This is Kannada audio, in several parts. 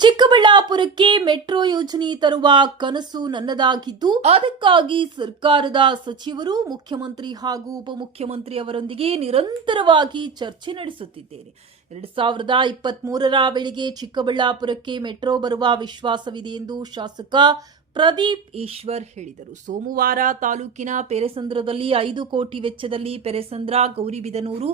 ಚಿಕ್ಕಬಳ್ಳಾಪುರಕ್ಕೆ ಮೆಟ್ರೋ ಯೋಜನೆ ತರುವ ಕನಸು ನನ್ನದಾಗಿದ್ದು, ಅದಕ್ಕಾಗಿ ಸರ್ಕಾರದ ಸಚಿವರು, ಮುಖ್ಯಮಂತ್ರಿ ಹಾಗೂ ಉಪಮುಖ್ಯಮಂತ್ರಿ ಅವರೊಂದಿಗೆ ನಿರಂತರವಾಗಿ ಚರ್ಚೆ ನಡೆಸುತ್ತಿದ್ದೇನೆ. 2023ರ ವೇಳೆಗೆ ಚಿಕ್ಕಬಳ್ಳಾಪುರಕ್ಕೆ ಮೆಟ್ರೋ ಬರುವ ವಿಶ್ವಾಸವಿದೆ ಎಂದು ಶಾಸಕ ಪ್ರದೀಪ್ ಈಶ್ವರ್ ಹೇಳಿದರು. ಸೋಮವಾರ ತಾಲೂಕಿನ ಪೆರೆಸಂದ್ರದಲ್ಲಿ 5 ಕೋಟಿ ವೆಚ್ಚದಲ್ಲಿ ಪೆರೆಸಂದ್ರ ಗೌರಿಬಿದನೂರು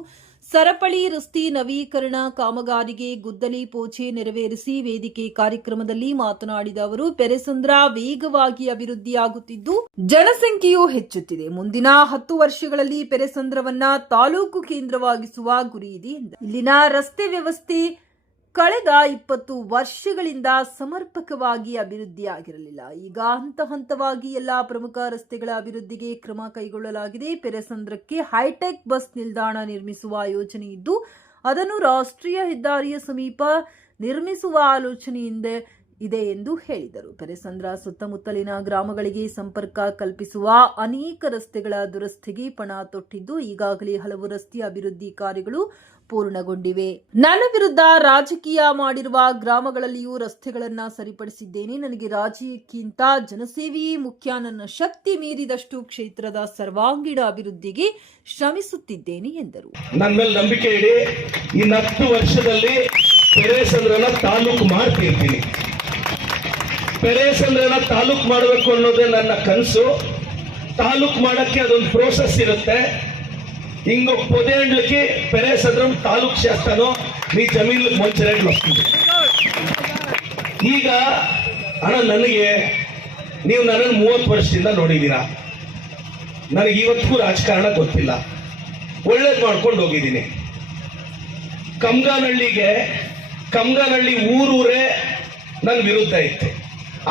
ಸರಪಳಿ ರಸ್ತೆ ನವೀಕರಣ ಕಾಮಗಾರಿಗೆ ಗುದ್ದಲಿ ಪೂಜೆ ನೆರವೇರಿಸಿ ವೇದಿಕೆ ಕಾರ್ಯಕ್ರಮದಲ್ಲಿ ಮಾತನಾಡಿದ ಅವರು, ಪೆರೆಸಂದ್ರ ವೇಗವಾಗಿ ಅಭಿವೃದ್ಧಿಯಾಗುತ್ತಿದ್ದು ಜನಸಂಖ್ಯೆಯೂ ಹೆಚ್ಚುತ್ತಿದೆ. ಮುಂದಿನ 10 ವರ್ಷಗಳಲ್ಲಿ ಪೆರೆಸಂದ್ರವನ್ನ ತಾಲೂಕು ಕೇಂದ್ರವಾಗಿಸುವ ಗುರಿ ಇದೆ ಎಂದರು. ಇಲ್ಲಿನ ರಸ್ತೆ ವ್ಯವಸ್ಥೆ ಕಳೆದ 20 ವರ್ಷಗಳಿಂದ ಸಮರ್ಪಕವಾಗಿ ಅಭಿವೃದ್ಧಿಯಾಗಿರಲಿಲ್ಲ. ಈಗ ಹಂತವಾಗಿ ಎಲ್ಲಾ ಪ್ರಮುಖ ರಸ್ತೆಗಳ ಅಭಿವೃದ್ಧಿಗೆ ಕ್ರಮ ಕೈಗೊಳ್ಳಲಾಗಿದೆ. ಪೆರೆಸಂದ್ರಕ್ಕೆ ಹೈಟೆಕ್ ಬಸ್ ನಿಲ್ದಾಣ ನಿರ್ಮಿಸುವ ಯೋಜನೆ ಇದ್ದು, ಅದನ್ನು ರಾಷ್ಟ್ರೀಯ ಹೆದ್ದಾರಿಯ ಸಮೀಪ ನಿರ್ಮಿಸುವ ಆಲೋಚನೆಯಿಂದ ಇದೆ ಎಂದು ಹೇಳಿದರು. ಪೆರೆಸಂದ್ರ ಸುತ್ತಮುತ್ತಲಿನ ಗ್ರಾಮಗಳಿಗೆ ಸಂಪರ್ಕ ಕಲ್ಪಿಸುವ ಅನೇಕ ರಸ್ತೆಗಳ ದುರಸ್ತಿಗೆ ಪಣ ತೊಟ್ಟಿದ್ದು, ಈಗಾಗಲೇ ಹಲವು ರಸ್ತೆ ಅಭಿವೃದ್ಧಿ ಕಾರ್ಯಗಳು ಪೂರ್ಣಗೊಂಡಿವೆ. ನನ್ನ ವಿರುದ್ಧ ರಾಜಕೀಯ ಮಾಡಿರುವ ಗ್ರಾಮಗಳಲ್ಲಿಯೂ ರಸ್ತೆಗಳನ್ನ ಸರಿಪಡಿಸಿದ್ದೇನೆ. ನನಗೆ ರಾಜಕೀಯಕ್ಕಿಂತ ಜನಸೇವೆಯೇ ಮುಖ್ಯ. ನನ್ನ ಶಕ್ತಿ ಮೀರಿದಷ್ಟು ಕ್ಷೇತ್ರದ ಸರ್ವಾಂಗೀಣ ಅಭಿವೃದ್ಧಿಗೆ ಶ್ರಮಿಸುತ್ತಿದ್ದೇನೆ ಎಂದರು. ನನ್ನ ಮೇಲೆ ನಂಬಿಕೆ ಇಡಿ. ಇನ್ನು 10 ವರ್ಷದಲ್ಲಿ ಪೆರೆಸಂದ್ರನ ತಾಲೂಕು ಮಾಡ್ತಿರ್ತೀನಿ. ಪೆರೆಸಂದ್ರನ ತಾಲೂಕು ಮಾಡಬೇಕು ಅನ್ನೋದೇ ನನ್ನ ಕನಸು. ತಾಲೂಕು ಮಾಡಕ್ಕೆ ಅದೊಂದು ಪ್ರೋಸೆಸ್ ಇರುತ್ತೆ. ఇంకో 10 ఏళ్ళకి పెరేసంద్రం తాలూకు చేస్తాను. మీ జమీన్లకు మంచి రేట్లు వస్తుంది. ಈಗ ಅಣ್ಣ, ನನಗೆ ನೀವು ನನ್ನನ್ನು 30 ವರ್ಷದಿಂದ ನೋಡಿದ್ದೀರಾ. ನನಗೆ ಇವತ್ತಿಗೂ ರಾಜಕಾರಣ ಗೊತ್ತಿಲ್ಲ. ಒಳ್ಳೇದು ಮಾಡ್ಕೊಂಡು ಹೋಗಿದ್ದೀನಿ. ಕಮ್ಗಾನಹಳ್ಳಿ ಊರೂರೇ ನನ್ನ ವಿರುದ್ಧ ಇತ್ತು.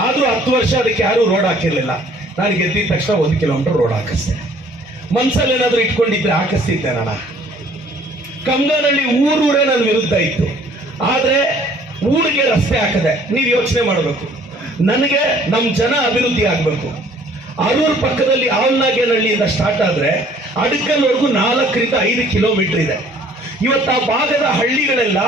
ಆದರೂ 10 ವರ್ಷ ಅದಕ್ಕೆ ಯಾರೂ ರೋಡ್ ಹಾಕಿರಲಿಲ್ಲ. ನಾನು ಗೆದ್ದಿದ ತಕ್ಷಣ 1 ಕಿಲೋಮೀಟರ್ ರೋಡ್ ಹಾಕಿಸ್ದೆ. ಮನ್ಸಲ್ಲಿ ಏನಾದ್ರು ಇಟ್ಕೊಂಡಿದ್ರೆ ಹಾಕಿಸ್ತಿದ್ದೆ ನಾನು. ಕಮ್ಗಾನಹಳ್ಳಿ ಊರೂರೇ ನನ್ನ ವಿರುದ್ಧ ಇತ್ತು. ಆದ್ರೆ ಊರಿಗೆ ರಸ್ತೆ ಹಾಕದೆ. ನೀವು ಯೋಚನೆ ಮಾಡಬೇಕು, ನನಗೆ ನಮ್ಮ ಜನ ಅಭಿವೃದ್ಧಿ ಆಗಬೇಕು. ಆರೂರು ಪಕ್ಕದಲ್ಲಿ ಆವಲ್ನಾಗೇನಹಳ್ಳಿಯಿಂದ ಸ್ಟಾರ್ಟ್ ಆದ್ರೆ ಅಡಕಲ್ವರೆಗೂ 4 ರಿಂದ 5 ಕಿಲೋಮೀಟರ್ ಇದೆ. ಇವತ್ತು ಆ ಭಾಗದ ಹಳ್ಳಿಗಳೆಲ್ಲ.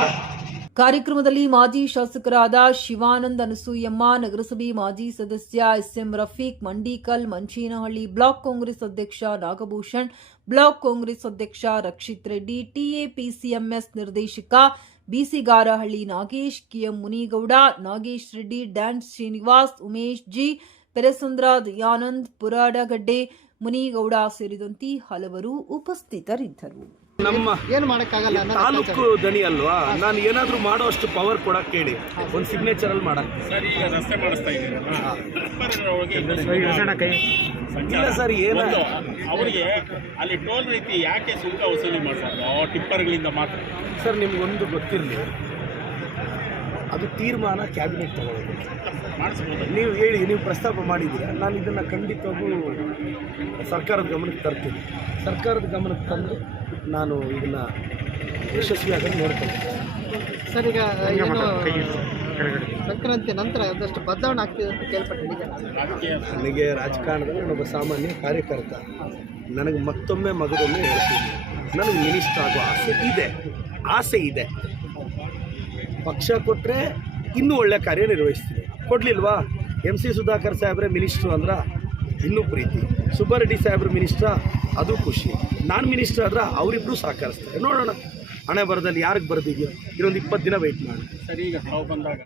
ಕಾರ್ಯಕ್ರಮದಲ್ಲಿ ಮಾಜಿ ಶಾಸಕರಾದ ಶಿವಾನಂದ್ ಅನಸೂಯಮ್ಮ, ನಗರಸಭೆ ಮಾಜಿ ಸದಸ್ಯ ಎಸ್ಎಂ ರಫೀಕ್, ಮಂಡೀಕಲ್, ಮಂಚೇನಹಳ್ಳಿ ಬ್ಲಾಕ್ ಕಾಂಗ್ರೆಸ್ ಅಧ್ಯಕ್ಷ ನಾಗಭೂಷಣ್, ಬ್ಲಾಕ್ ಕಾಂಗ್ರೆಸ್ ಅಧ್ಯಕ್ಷ ರಕ್ಷಿತ್ ರೆಡ್ಡಿ, ಟಿಎಪಿಸಿಎಂಎಸ್ ನಿರ್ದೇಶಕ Bisigarahalli Nagesh, KM Munigowda, Nagesh Reddy, dance Srinivas, Umesh G, Peresandra Dayanand, Puradagadde, Munigowda ಸೇರಿದಂತೆ ಹಲವರು ಉಪಸ್ಥಿತರಿದ್ದರು. ನಮ್ಮ ತಾಲೂಕು ದನಿ ಅಲ್ವಾ, ನಾನು ಏನಾದ್ರೂ ಮಾಡೋ ಅಷ್ಟು ಪವರ್ ಕೊಡಕ್ ಕೇಳಿ ಒಂದು ಸಿಗ್ನೇಚರ್ ಅಲ್ಲಿ ಮಾಡಕ್. ಸರ್, ಈಗ ರಸ್ತೆ ಮಾಡಿಸ್ತಾ ಇದ್ದೀರಾ? ಇಲ್ಲ ಸರ್, ಏನು ಅವರಿಗೆ ಅಲ್ಲಿ ಟೋಲ್ ರೀತಿ ಯಾಕೆ ಸುಂಕ ವಸೂಲಿ ಮಾಡ್ತಾರೆ ಟಿಪ್ಪರ್ಗಳಿಂದ ಮಾತ್ರ? ಸರ್, ನಿಮ್ಗೊಂದು ಗೊತ್ತಿರಲಿ, ಅದು ತೀರ್ಮಾನ ಕ್ಯಾಬಿನೆಟ್ ತಗೊಳ್ಳೋದು. ನೀವು ಹೇಳಿ, ನೀವು ಪ್ರಸ್ತಾಪ ಮಾಡಿದ್ದೀರಾ. ನಾನು ಇದನ್ನು ಖಂಡಿತವಾಗೂ ಸರ್ಕಾರದ ಗಮನಕ್ಕೆ ತರ್ತೀನಿ. ಸರ್ಕಾರದ ಗಮನಕ್ಕೆ ತಂದು ನಾನು ಇದನ್ನು ಯಶಸ್ವಿಯಾಗಿ ನೋಡ್ತೇನೆ. ಸರ್, ಈಗ ಸಂಕ್ರಾಂತಿ ನಂತರ ಒಂದಷ್ಟು ಬದಲಾವಣೆ ಆಗ್ತಿದೆ ಅಂತ ಕೇಳ್ಪಟ್ಟಿದೆ. ನನಗೆ ರಾಜಕಾರಣದಲ್ಲಿ ನಾನೊಬ್ಬ ಸಾಮಾನ್ಯ ಕಾರ್ಯಕರ್ತ. ನನಗೆ ಮತ್ತೊಮ್ಮೆ ಮಗದೊಮ್ಮೆ ಹೇಳ್ತೀನಿ, ನನಗೆ ಮಿನಿಸ್ಟರ್ ಆಗೋ ಆಸೆ ಇದೆ. ಪಕ್ಷ ಕೊಟ್ಟರೆ ಇನ್ನೂ ಒಳ್ಳೆ ಕಾರ್ಯನಿರ್ವಹಿಸ್ತೀನಿ. ಕೊಡಲಿಲ್ವಾ? MC ಸುಧಾಕರ್ ಸಾಹೇಬ್ರೆ ಮಿನಿಸ್ಟ್ರು ಅಂದ್ರೆ ಇನ್ನೂ ಪ್ರೀತಿ. ಸುಬ್ಬರೆಡ್ಡಿ ಸಾಹೇಬ್ರ ಮಿನಿಸ್ಟ್ರ, ಅದು ಖುಷಿ. ನಾನು ಮಿನಿಸ್ಟರ್ ಆದ್ರೆ ಅವರಿಬ್ಬರು ಸಹಕರಿಸ್ತಾರೆ. ನೋಡೋಣ, ಹಣೆ ಬರದಲ್ಲಿ ಯಾರಿಗೆ ಬರೆದಿದೆಯೋ ಇನ್ನೊಂದು 20 ದಿನ ವೆಯ್ಟ್ ಮಾಡಿ. ಸರಿ, ಈಗ ತಾವು ಬಂದಾಗ